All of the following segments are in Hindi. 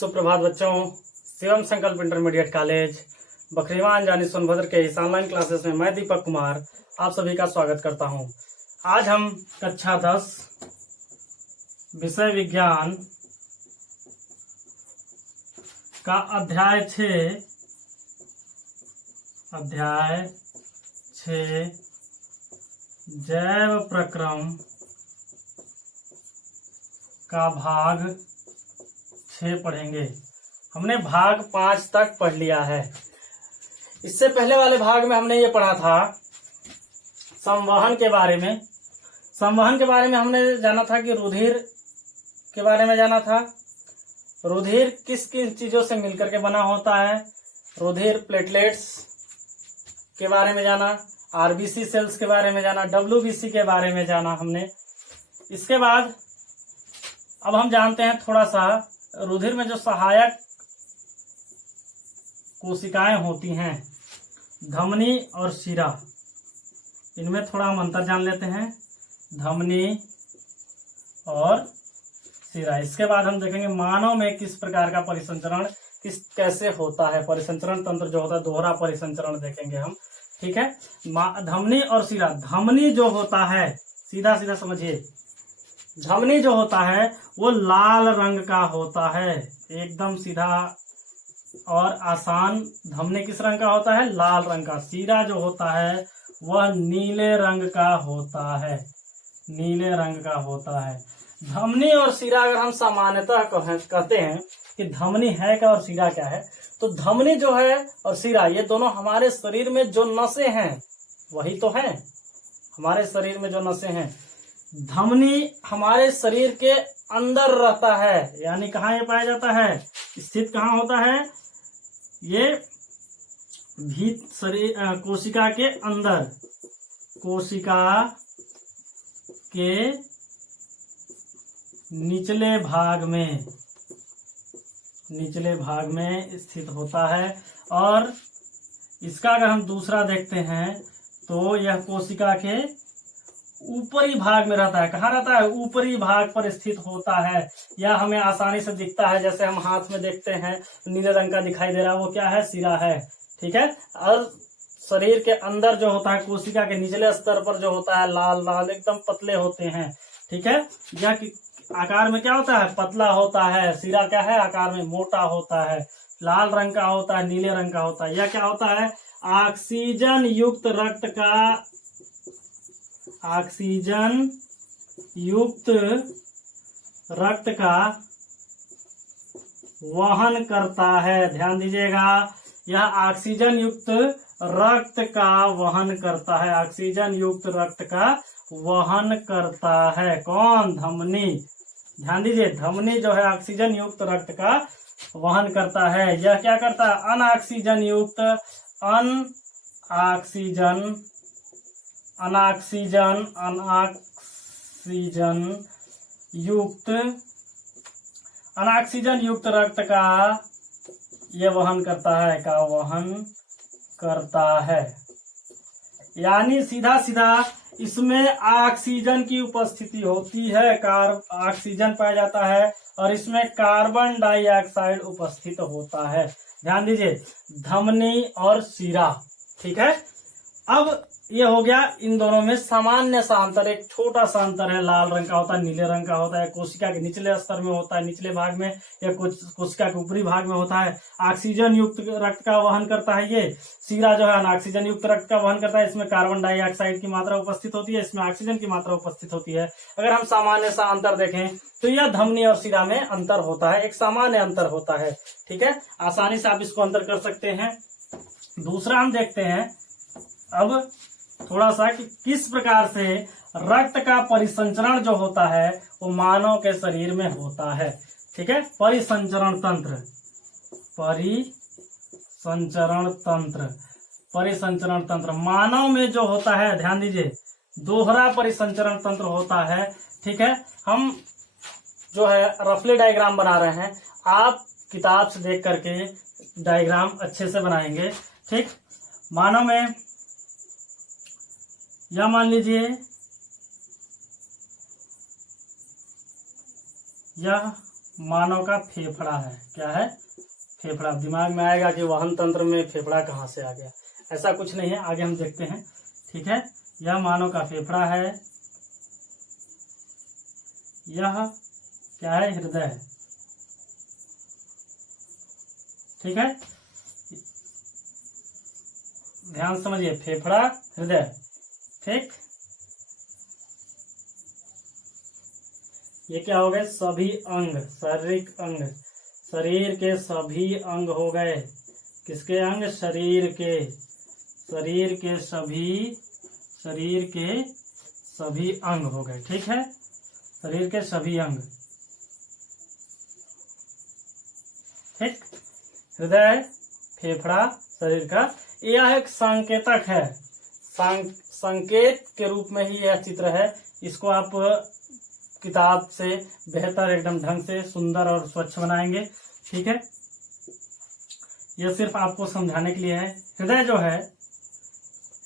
सुप्रभात बच्चों। शिवम संकल्प इंटरमीडिएट कॉलेज बखरीवान जानी सोनभद्र के इस ऑनलाइन क्लासेस में मैं दीपक कुमार आप सभी का स्वागत करता हूं। आज हम कक्षा 10 विषय विज्ञान का अध्याय 6 जैव प्रक्रम का भाग 6 पढ़ेंगे। हमने भाग 5 तक पढ़ लिया है। इससे पहले वाले भाग में हमने ये पढ़ा था संवहन के बारे में। संवहन के बारे में हमने जाना था कि रुधिर के बारे में जाना था। रुधिर किस किस चीजों से मिलकर के बना होता है। रुधिर प्लेटलेट्स के बारे में जाना, आरबीसी सेल्स के बारे में जाना, डब्ल्यूबीसी के बारे में जाना हमने। इसके बाद अब हम जानते हैं थोड़ा सा रुधिर में जो सहायक कोशिकाएं होती हैं, धमनी और शिरा, इनमें थोड़ा हम अंतर जान लेते हैं, धमनी और शिरा। इसके बाद हम देखेंगे मानव में किस प्रकार का परिसंचरण कैसे होता है। परिसंचरण तंत्र जो होता है, दोहरा परिसंचरण देखेंगे हम। ठीक है, धमनी और शिरा। धमनी जो होता है, सीधा सीधा समझिए, धमनी जो होता है वो लाल रंग का होता है, एकदम सीधा और आसान। धमनी किस रंग का होता है? लाल रंग का। शिरा जो होता है वह नीले रंग का होता है, नीले रंग का होता है। धमनी और शिरा अगर हम सामान्यतः कहते हैं कि धमनी है क्या और शिरा क्या है, तो धमनी जो है और शिरा ये दोनों हमारे शरीर में जो नसें हैं वही तो है। हमारे शरीर में जो नसें हैं, धमनी हमारे शरीर के अंदर रहता है, यानी कहाँ ये पाया जाता है, स्थित कहाँ होता है, ये शरीर कोशिका के अंदर, कोशिका के निचले भाग में स्थित होता है। और इसका अगर हम दूसरा देखते हैं तो यह कोशिका के ऊपरी भाग में रहता है। कहाँ रहता है? ऊपरी भाग पर स्थित होता है। यह हमें आसानी से दिखता है, जैसे हम हाथ में देखते हैं नीले रंग का दिखाई दे रहा है, वो क्या है? शिरा है। ठीक है। और शरीर के अंदर जो होता है, कोशिका के निचले स्तर पर जो होता है, लाल लाल एकदम पतले होते हैं। ठीक है, यह आकार में क्या होता है? पतला होता है। शिरा क्या है? आकार में मोटा होता है, लाल रंग का होता है, नीले रंग का होता है। यह क्या होता है? ऑक्सीजन युक्त रक्त का वहन करता है। ध्यान दीजिएगा, यह ऑक्सीजन युक्त रक्त का वहन करता है। ऑक्सीजन युक्त रक्त का वहन करता है कौन? धमनी। ध्यान दीजिए, धमनी जो है ऑक्सीजन युक्त रक्त का वहन करता है। यह क्या करता है? अनऑक्सीजन युक्त अनऑक्सीजन युक्त रक्त का ये वहन करता है, यानी सीधा सीधा इसमें ऑक्सीजन की उपस्थिति होती है, ऑक्सीजन पाया जाता है, और इसमें कार्बन डाइऑक्साइड उपस्थित होता है। ध्यान दीजिए, धमनी और शिरा। ठीक है, अब ये हो गया इन दोनों में सामान्य सा अंतर। एक छोटा सा अंतर है, लाल रंग का होता है, नीले रंग का होता है। कोशिका के निचले स्तर में होता है, निचले भाग में, या कोशिका के ऊपरी भाग में होता है। ऑक्सीजन युक्त रक्त का वहन करता है ये। शिरा जो है ऑक्सीजन युक्त रक्त का वहन करता है, इसमें कार्बन डाइऑक्साइड की मात्रा उपस्थित होती है, इसमें ऑक्सीजन की मात्रा उपस्थित होती है। अगर हम सामान्य सा अंतर देखें तो यह धमनी और शिरा में अंतर होता है, एक सामान्य अंतर होता है। ठीक है, आसानी से आप इसको अंतर कर सकते हैं। दूसरा हम देखते हैं अब थोड़ा सा कि किस प्रकार से रक्त का परिसंचरण जो होता है वो मानव के शरीर में होता है। ठीक है, परिसंचरण तंत्र मानव में जो होता है, ध्यान दीजिए, दोहरा परिसंचरण तंत्र होता है। ठीक है, हम जो है रफली डायग्राम बना रहे हैं, आप किताब से देख करके डायग्राम अच्छे से बनाएंगे। ठीक, मानव में या मान लीजिए यह मानव का फेफड़ा है। क्या है? फेफड़ा। दिमाग में आएगा कि वहन तंत्र में फेफड़ा कहाँ से आ गया, ऐसा कुछ नहीं है, आगे हम देखते हैं। ठीक है, यह मानव का फेफड़ा है, यह क्या है? हृदय है। ठीक है, ध्यान समझिए, फेफड़ा, हृदय। ठीक, ये क्या हो गए? सभी अंग, शारीरिक अंग, शरीर के सभी अंग हो गए। किसके अंग? शरीर के, शरीर के सभी अंग हो गए। ठीक है, शरीर के सभी अंग। ठीक, हृदय, फेफड़ा, शरीर का, यह एक संकेतक है। संकेत के रूप में ही यह चित्र है। इसको आप किताब से बेहतर एकदम ढंग से सुंदर और स्वच्छ बनाएंगे। ठीक है, यह सिर्फ आपको समझाने के लिए है। हृदय जो है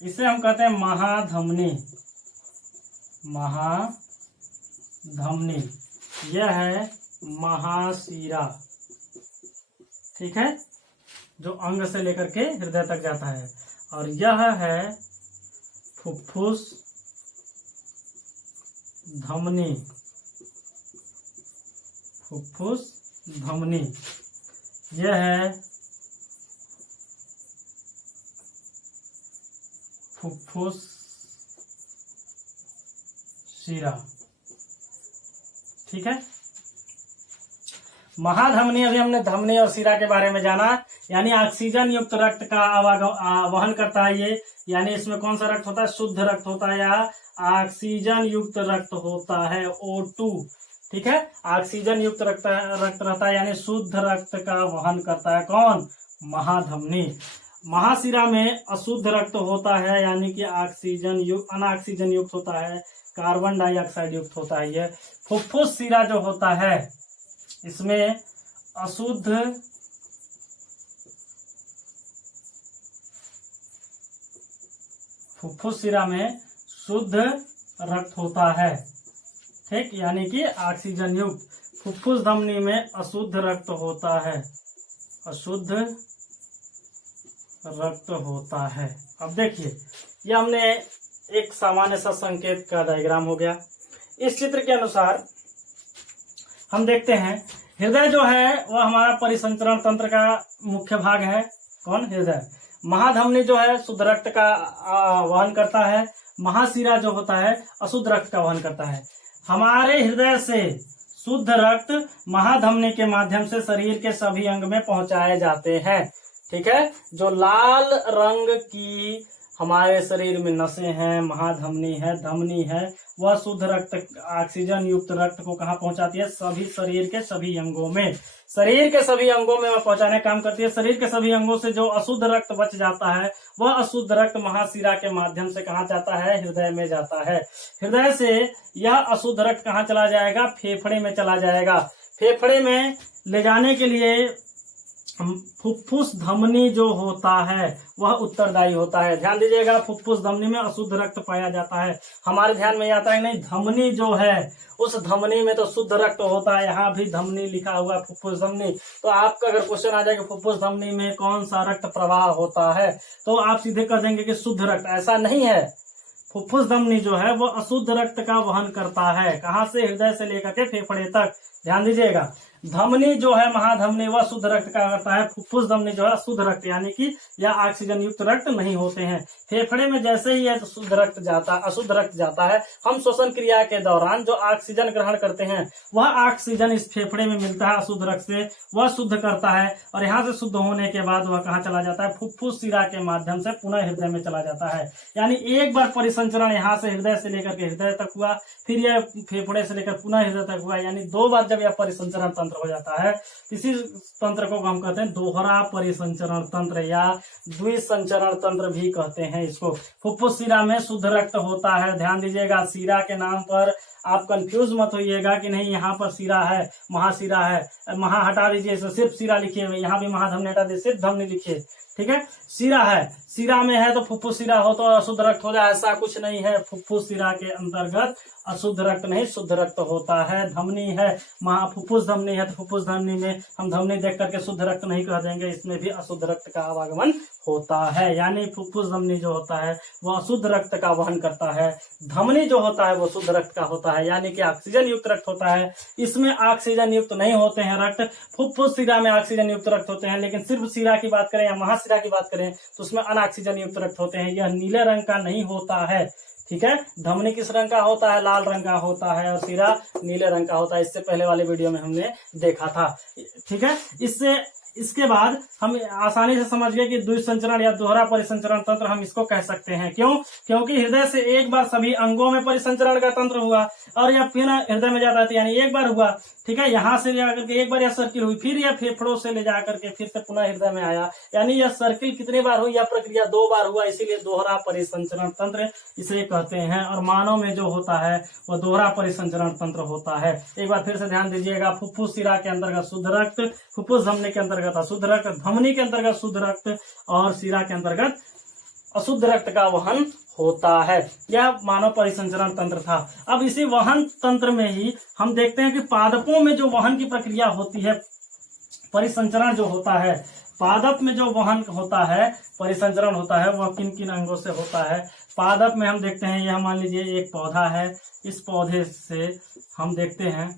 इसे हम कहते हैं महाधमनी। महाधमनी, यह है महाशिरा। ठीक है, जो अंग से लेकर के हृदय तक जाता है। और यह है फुफ्फुस धमनी। फुफ्फुस धमनी, यह है फुफ्फुस शिरा। ठीक है, महाधमनी, अभी हमने धमनी और शिरा के बारे में जाना। यानी ऑक्सीजन युक्त रक्त का वहन करता है ये। यानी इसमें कौन सा रक्त होता है? शुद्ध रक्त होता है या ऑक्सीजन युक्त रक्त होता है, O2। ठीक है, ऑक्सीजन युक्त रक्त रहता है, यानी शुद्ध रक्त का वहन करता है कौन? महाधमनी। महाशिरा में अशुद्ध रक्त होता है, यानी कि ऑक्सीजन युक्त, अनऑक्सीजन युक्त होता है, कार्बन डाइऑक्साइड युक्त होता है। यह फुफ्फुस शिरा जो होता है इसमें अशुद्ध फुफ्फुस शिरा में शुद्ध रक्त होता है। ठीक, यानी कि ऑक्सीजन युक्त। फुफ्फुस धमनी में अशुद्ध रक्त होता है, अशुद्ध रक्त होता है। अब देखिए, यह हमने एक सामान्य सा संकेत का डायग्राम हो गया। इस चित्र के अनुसार हम देखते हैं हृदय जो है वह हमारा परिसंचरण तंत्र का मुख्य भाग है। कौन? हृदय। महाधमनी जो है शुद्ध रक्त का वहन करता है। महाशिरा जो होता है अशुद्ध रक्त का वहन करता है। हमारे हृदय से शुद्ध रक्त महाधमनी के माध्यम से शरीर के सभी अंग में पहुंचाए जाते हैं। ठीक है, जो लाल रंग की हमारे शरीर में नसें हैं, महाधमनी है, धमनी है, वह शुद्ध रक्त, ऑक्सीजन युक्त रक्त को कहाँ पहुंचाती है? सभी शरीर के सभी अंगों में। शरीर के सभी अंगों में वह पहुंचाने का काम करती है। शरीर के सभी अंगों से जो अशुद्ध रक्त बच जाता है वह अशुद्ध रक्त महाशिरा के माध्यम से कहाँ जाता है? हृदय में जाता है। हृदय से यह अशुद्ध रक्त कहाँ चला जाएगा? फेफड़े में चला जाएगा। फेफड़े में ले जाने के लिए फुफ्फुस धमनी जो होता है वह उत्तरदायी होता है। ध्यान दीजिएगा, फुफ्फुस धमनी में अशुद्ध रक्त पाया जाता है। हमारे ध्यान में आता है नहीं, धमनी जो है उस धमनी में तो शुद्ध रक्त होता है। यहाँ भी धमनी लिखा हुआ, फुफ्फुस धमनी। तो आपका अगर क्वेश्चन आ जाए कि फुफ्फुस धमनी में कौन सा रक्त प्रवाह होता है, तो आप सीधे कह देंगे कि शुद्ध रक्त। ऐसा नहीं है, फुफ्फुस धमनी जो है वो अशुद्ध रक्त का वहन करता है। कहाँ से? हृदय से लेकर के फेफड़े तक। ध्यान दीजिएगा, धमनी जो है महाधमनी वह शुद्ध रक्त का करता है। फुफ्फुस धमनी जो है शुद्ध रक्त, यानी कि यह ऑक्सीजन युक्त रक्त नहीं होते हैं। फेफड़े में जैसे ही यह शुद्ध रक्त जाता, अशुद्ध रक्त जाता है, हम श्वसन क्रिया के दौरान जो ऑक्सीजन ग्रहण करते हैं वह ऑक्सीजन इस फेफड़े में मिलता है अशुद्ध रक्त से, वह शुद्ध करता है। और यहाँ से शुद्ध होने के बाद वह कहाँ चला जाता है? फुफ्फुस शिरा के माध्यम से पुनः हृदय में चला जाता है। यानी एक बार परिसंचरण यहाँ से हृदय से लेकर के हृदय तक हुआ, फिर यह फेफड़े से लेकर पुनः हृदय तक हुआ। यानी दो बार जब यह परिसंचरण तंत्र हो जाता है, इसी तंत्र को हम कहते हैं दोहरा परिसंचरण तंत्र या द्विसंचरण तंत्र भी कहते हैं इसको। फुफ्फुस शिरा में शुद्ध रक्त होता है। ध्यान दीजिएगा, शिरा के नाम पर आप कंफ्यूज मत होइएगा कि नहीं यहाँ पर शिरा है, महाशिरा है। महा हटा दीजिए, सिर्फ शिरा लिखिए। यहाँ भी महाधमनी हटा दीजिए, सिर्फ धमनी लिखिए। ठीक है। शिरा है, शिरा में है तो फुफ्फुस शिरा हो तो अशुद्ध रक्त हो जाए, ऐसा कुछ नहीं है। फुफ्फुस शिरा के अंतर्गत अशुद्ध रक्त नहीं शुद्ध रक्त होता है। धमनी है, फुफ्फुस धमनी है तो फुफ्फुस धमनी में हम धमनी देख करके शुद्ध रक्त नहीं कह देंगे, इसमें भी अशुद्ध रक्त का आवागमन होता है। यानी फुफ्फुस धमनी जो होता है वो अशुद्ध रक्त का वहन करता है। धमनी जो होता है वो शुद्ध रक्त का होता है, यानी कि ऑक्सीजन युक्त रक्त होता है। इसमें ऑक्सीजन युक्त नहीं होते हैं रक्त। फुफ्फुस शिरा में ऑक्सीजन युक्त रक्त होते हैं, लेकिन सिर्फ शिरा की बात करें या महाशिरा की बात करें तो उसमें अनऑक्सीजन युक्त रक्त होते हैं। यह नीले रंग का नहीं होता है, ठीक है। धमनी किस रंग का होता है? लाल रंग का होता है, और शिरा नीले रंग का होता है। इससे पहले वाले वीडियो में हमने देखा था, ठीक है। इसके बाद हम आसानी से समझ गए कि द्विसंचरण या दोहरा परिसंचरण तंत्र हम इसको कह सकते हैं। क्यों? क्योंकि हृदय से एक बार सभी अंगों में परिसंचरण का तंत्र हुआ और यह फिर हृदय में जाता है, यानी एक बार हुआ, ठीक है। यहाँ से जाकर के एक बार यह सर्किल हुई, फिर यह फेफड़ों से ले जाकर के फिर से पुनः हृदय में आया, यानी यह सर्किल कितनी बार हुई? यह प्रक्रिया 2 बार हुआ, इसीलिए दोहरा परिसंचरण तंत्र इसे कहते हैं। और मानव में जो होता है वह दोहरा परिसंचरण तंत्र होता है। एक बार फिर से ध्यान दीजिएगा, फुफ्फुस शिरा के अंतर्गत शुद्ध रक्त, फुफ्फुस धमनी के अंतर्गत अशुद्ध रक्त, धमनी के अंतर्गत शुद्ध रक्त और शिरा के अंतर्गत अशुद्ध रक्त का वहन होता है। यह मानव परिसंचरण तंत्र था। अब इसी वहन तंत्र में ही हम देखते हैं कि पादपों में जो वहन की प्रक्रिया होती है, परिसंचरण जो होता है, पादप में जो वहन होता है, परिसंचरण होता है, वह किन किन अंगों से होता है? पादप में हम देखते हैं, यह मान लीजिए एक पौधा है, इस पौधे से हम देखते हैं,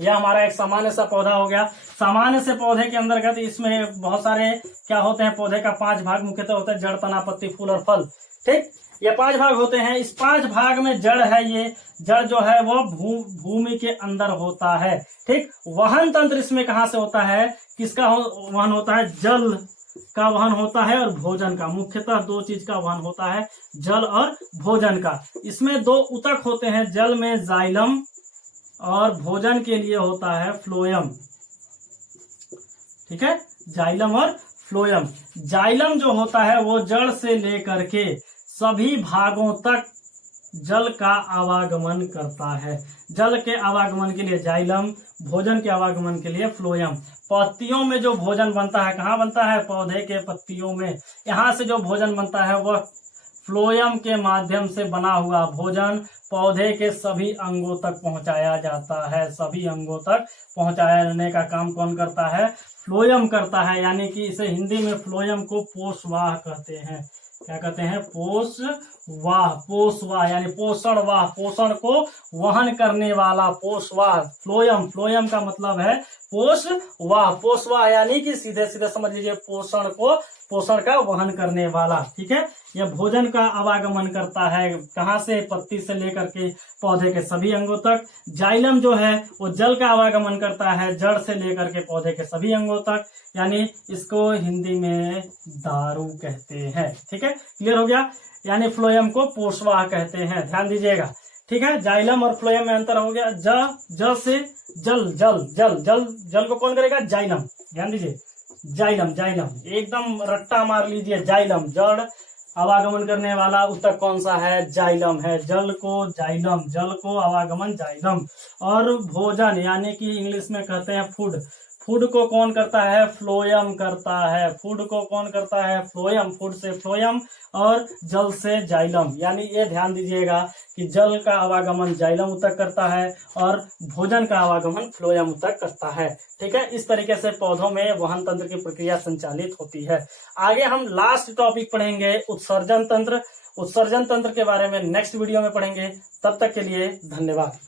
यह हमारा एक सामान्य सा पौधा हो गया। सामान्य से पौधे के अंतर्गत इसमें बहुत सारे क्या होते हैं? पौधे का 5 भाग मुख्यतः होता है, जड़, तना, पत्ती, फूल और फल, ठीक। ये 5 भाग होते हैं। इस 5 भाग में जड़ है, ये जड़ जो है वो भूमि के अंदर होता है, ठीक। वहन तंत्र इसमें कहाँ से होता है? किसका वहन होता है? जल का वहन होता है और भोजन का। मुख्यतः 2 चीज का वहन होता है, जल और भोजन का। इसमें 2 ऊतक होते हैं, जल में जाइलम और भोजन के लिए होता है फ्लोएम, ठीक है। जाइलम और फ्लोएम। जाइलम जो होता है वो जड़ से लेकर के सभी भागों तक जल का आवागमन करता है। जल के आवागमन के लिए जाइलम, भोजन के आवागमन के लिए फ्लोएम। पत्तियों में जो भोजन बनता है, कहाँ बनता है? पौधे के पत्तियों में। यहाँ से जो भोजन बनता है वह फ्लोएम के माध्यम से बना हुआ भोजन पौधे के सभी अंगों तक पहुंचाया जाता है। सभी अंगों तक पहुंचाने का काम कौन करता है? फ्लोएम करता है। यानी कि इसे हिंदी में फ्लोएम को पोषवाह कहते हैं। क्या कहते हैं? पोषवाह। पोषवाह यानी पोषणवाह, पोषण को वहन करने वाला पोषवाह। फ्लोएम, फ्लोएम का मतलब है पोषवाह। पोषवाह यानी कि सीधे सीधे समझ लीजिए पोषण का वहन करने वाला, ठीक है। यह भोजन का आवागमन करता है, कहाँ से? पत्ती से लेकर के पौधे के सभी अंगों तक। जाइलम जो है वो जल का आवागमन करता है, जड़ से लेकर के पौधे के सभी अंगों तक। यानी इसको हिंदी में दारू कहते हैं, ठीक है। क्लियर हो गया? यानी फ्लोएम को पोषवाह कहते हैं, ध्यान दीजिएगा, ठीक है। जाइलम और फ्लोएम में अंतर हो गया। ज से जल, जल जल जल जल को कौन करेगा? जाइलम। ध्यान दीजिए, जाइलम, जाइलम एकदम रट्टा मार लीजिए। जाइलम जड़ आवागमन करने वाला ऊतक कौन सा है? जाइलम है। जल को जाइलम, जल को आवागमन जाइलम। और भोजन यानी कि इंग्लिश में कहते हैं फूड, फूड को कौन करता है? फ्लोएम करता है। फूड को कौन करता है? फ्लोएम। फूड से फ्लोएम और जल से जाइलम। यानी ये ध्यान दीजिएगा कि जल का आवागमन जाइलम ऊतक करता है और भोजन का आवागमन फ्लोएम ऊतक करता है, ठीक है। इस तरीके से पौधों में वहन तंत्र की प्रक्रिया संचालित होती है। आगे हम लास्ट टॉपिक पढ़ेंगे उत्सर्जन तंत्र। उत्सर्जन तंत्र के बारे में नेक्स्ट वीडियो में पढ़ेंगे। तब तक के लिए धन्यवाद।